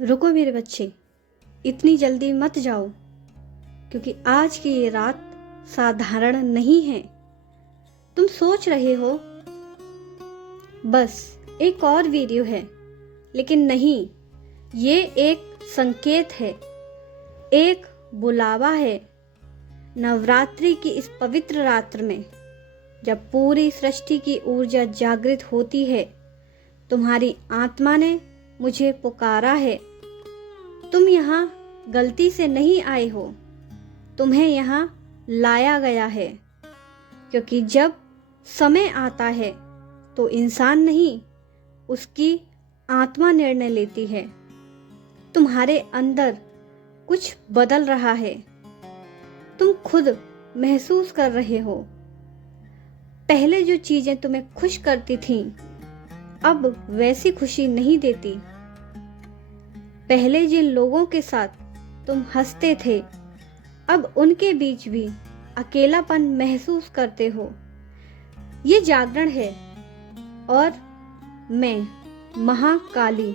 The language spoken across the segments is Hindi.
रुको मेरे बच्चे, इतनी जल्दी मत जाओ, क्योंकि आज की ये रात साधारण नहीं है। तुम सोच रहे हो बस एक और वीडियो है, लेकिन नहीं, ये एक संकेत है, एक बुलावा है। नवरात्रि की इस पवित्र रात्र में जब पूरी सृष्टि की ऊर्जा जागृत होती है, तुम्हारी आत्मा ने मुझे पुकारा है। तुम यहाँ गलती से नहीं आए हो, तुम्हें यहाँ लाया गया है, क्योंकि जब समय आता है तो इंसान नहीं, उसकी आत्मा निर्णय लेती है। तुम्हारे अंदर कुछ बदल रहा है, तुम खुद महसूस कर रहे हो। पहले जो चीजें तुम्हें खुश करती थीं, अब वैसी खुशी नहीं देती। पहले जिन लोगों के साथ तुम हंसते थे, अब उनके बीच भी अकेलापन महसूस करते हो। ये जागरण है और मैं महाकाली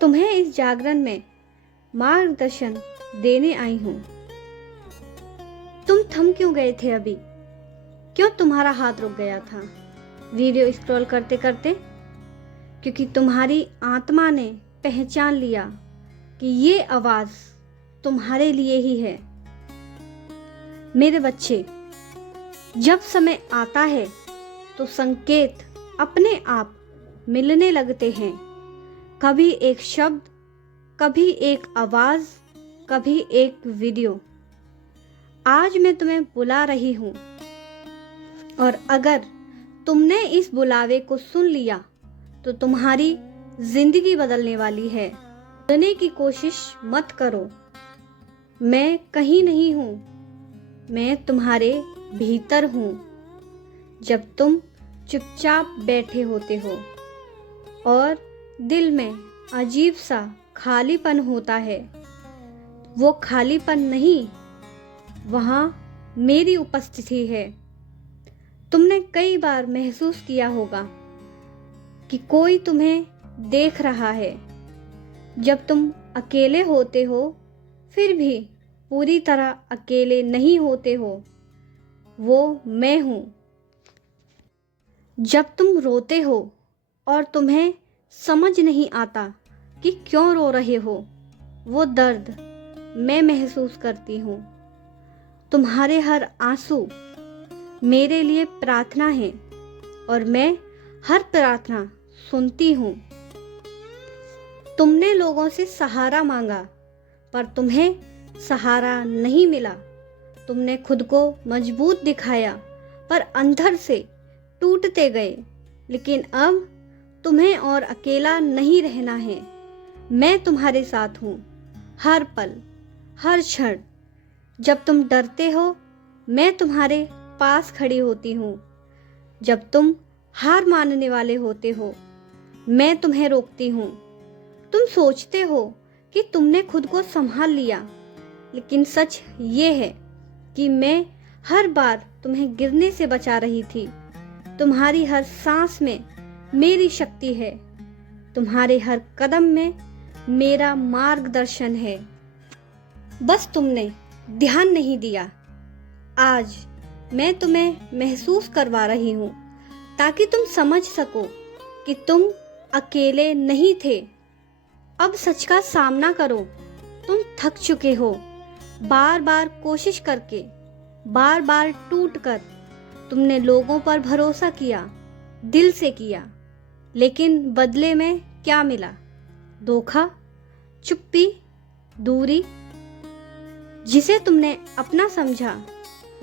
तुम्हें इस जागरण में मार्गदर्शन देने आई हूं। तुम थम क्यों गए थे अभी? क्यों तुम्हारा हाथ रुक गया था वीडियो स्क्रॉल करते करते? क्योंकि तुम्हारी आत्मा ने पहचान लिया कि ये आवाज तुम्हारे लिए ही है। मेरे बच्चे, जब समय आता है तो संकेत अपने आप मिलने लगते हैं। कभी एक शब्द, कभी एक आवाज, कभी एक वीडियो। आज मैं तुम्हें बुला रही हूं, और अगर तुमने इस बुलावे को सुन लिया तो तुम्हारी जिंदगी बदलने वाली है। बदलने की कोशिश मत करो। मैं कहीं नहीं हूं, मैं तुम्हारे भीतर हूं। जब तुम चुपचाप बैठे होते हो और दिल में अजीब सा खालीपन होता है, वो खालीपन नहीं, वहां मेरी उपस्थिति है। तुमने कई बार महसूस किया होगा कि कोई तुम्हें देख रहा है। जब तुम अकेले होते हो, फिर भी पूरी तरह अकेले नहीं होते हो, वो मैं हूं। जब तुम रोते हो और तुम्हें समझ नहीं आता कि क्यों रो रहे हो, वो दर्द मैं महसूस करती हूं। तुम्हारे हर आंसू मेरे लिए प्रार्थना है, और मैं हर प्रार्थना सुनती हूं। तुमने लोगों से सहारा मांगा, पर तुम्हें सहारा नहीं मिला। तुमने खुद को मजबूत दिखाया, पर अंदर से टूटते गए। लेकिन अब तुम्हें और अकेला नहीं रहना है। मैं तुम्हारे साथ हूं, हर पल, हर क्षण। जब तुम डरते हो, मैं तुम्हारे पास खड़ी होती हूँ। जब तुम हार मानने वाले होते हो, मैं तुम्हें रोकती हूँ। तुम सोचते हो कि तुमने खुद को संभाल लिया, लेकिन सच ये है कि मैं हर बार तुम्हें गिरने से बचा रही थी। तुम्हारी हर सांस में मेरी शक्ति है, तुम्हारे हर कदम में मेरा मार्गदर्शन है। बस तुमने ध्यान नहीं दिया। आज मैं तुम्हें महसूस करवा रही हूँ, ताकि तुम समझ सको कि तुम अकेले नहीं थे। अब सच का सामना करो। तुम थक चुके हो, बार बार कोशिश करके, बार बार टूट कर। तुमने लोगों पर भरोसा किया, दिल से किया, लेकिन बदले में क्या मिला? धोखा, चुप्पी, दूरी। जिसे तुमने अपना समझा,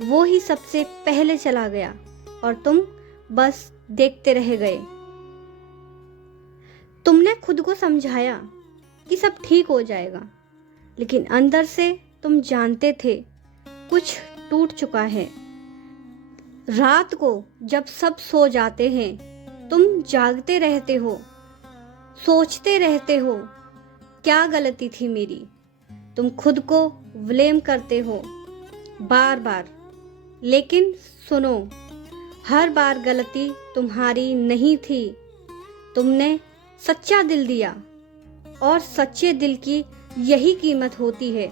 वो ही सबसे पहले चला गया, और तुम बस देखते रह गए। तुमने खुद को समझाया कि सब ठीक हो जाएगा, लेकिन अंदर से तुम जानते थे कुछ टूट चुका है। रात को जब सब सो जाते हैं, तुम जागते रहते हो, सोचते रहते हो, क्या गलती थी मेरी? तुम खुद को ब्लेम करते हो बार बार। लेकिन सुनो, हर बार गलती तुम्हारी नहीं थी। तुमने सच्चा दिल दिया, और सच्चे दिल की यही कीमत होती है।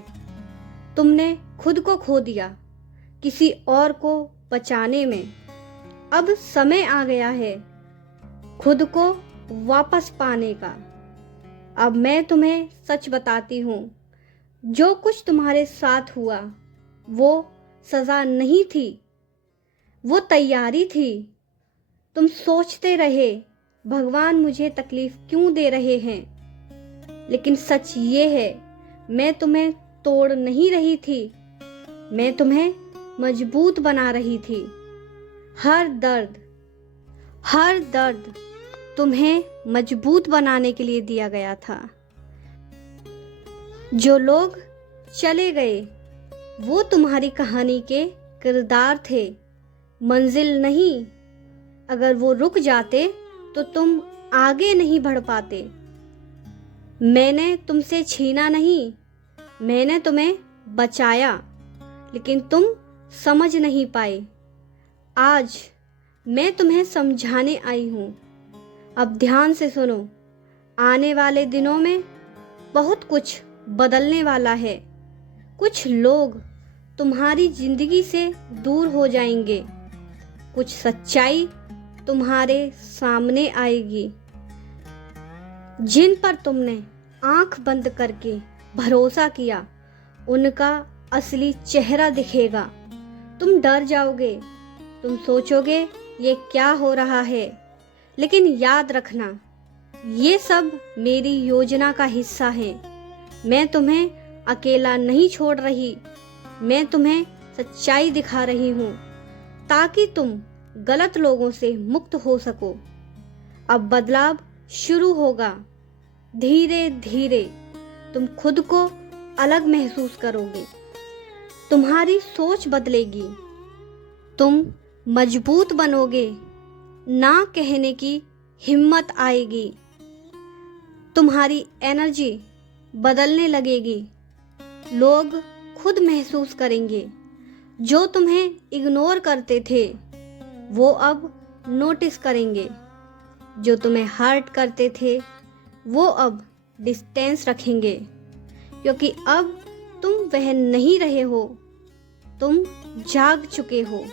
तुमने खुद को खो दिया किसी और को बचाने में। अब समय आ गया है खुद को वापस पाने का। अब मैं तुम्हें सच बताती हूँ, जो कुछ तुम्हारे साथ हुआ वो सज़ा नहीं थी, वो तैयारी थी। तुम सोचते रहे भगवान मुझे तकलीफ क्यों दे रहे हैं, लेकिन सच ये है मैं तुम्हें तोड़ नहीं रही थी, मैं तुम्हें मजबूत बना रही थी। हर दर्द तुम्हें मजबूत बनाने के लिए दिया गया था। जो लोग चले गए वो तुम्हारी कहानी के किरदार थे, मंजिल नहीं। अगर वो रुक जाते तो तुम आगे नहीं बढ़ पाते। मैंने तुमसे छीना नहीं, मैंने तुम्हें बचाया, लेकिन तुम समझ नहीं पाए। आज मैं तुम्हें समझाने आई हूँ। अब ध्यान से सुनो। आने वाले दिनों में बहुत कुछ बदलने वाला है। कुछ लोग तुम्हारी जिंदगी से दूर हो जाएंगे, कुछ सच्चाई तुम्हारे सामने आएगी। जिन पर तुमने आंख बंद करके भरोसा किया उनका असली चेहरा दिखेगा। तुम डर जाओगे, तुम सोचोगे ये क्या हो रहा है, लेकिन याद रखना ये सब मेरी योजना का हिस्सा है। मैं तुम्हें अकेला नहीं छोड़ रही, मैं तुम्हें सच्चाई दिखा रही हूँ ताकि तुम गलत लोगों से मुक्त हो सको। अब बदलाव शुरू होगा। धीरे धीरे तुम खुद को अलग महसूस करोगे, तुम्हारी सोच बदलेगी, तुम मजबूत बनोगे, ना कहने की हिम्मत आएगी, तुम्हारी एनर्जी बदलने लगेगी। लोग खुद महसूस करेंगे जो तुम्हें इग्नोर करते थे वो अब नोटिस करेंगे, जो तुम्हें हर्ट करते थे वो अब डिस्टेंस रखेंगे, क्योंकि अब तुम वह नहीं रहे हो, तुम जाग चुके हो।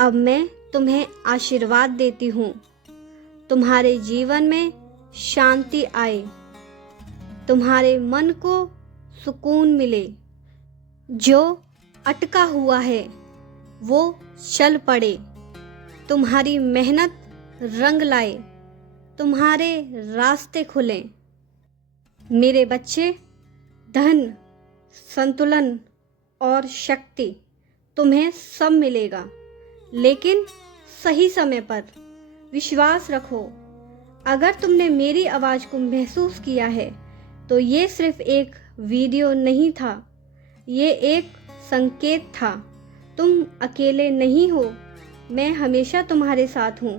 अब मैं तुम्हें आशीर्वाद देती हूँ, तुम्हारे जीवन में शांति आए, तुम्हारे मन को सुकून मिले। जो अटका हुआ है वो चल पड़े, तुम्हारी मेहनत रंग लाए, तुम्हारे रास्ते खुलें। मेरे बच्चे, धन, संतुलन और शक्ति तुम्हें सब मिलेगा, लेकिन सही समय पर। विश्वास रखो। अगर तुमने मेरी आवाज़ को महसूस किया है तो ये सिर्फ एक वीडियो नहीं था, ये एक संकेत था। तुम अकेले नहीं हो, मैं हमेशा तुम्हारे साथ हूँ।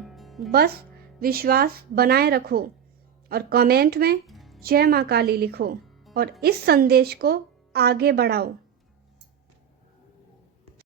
बस विश्वास बनाए रखो और कमेंट में जय माँ काली लिखो और इस संदेश को आगे बढ़ाओ।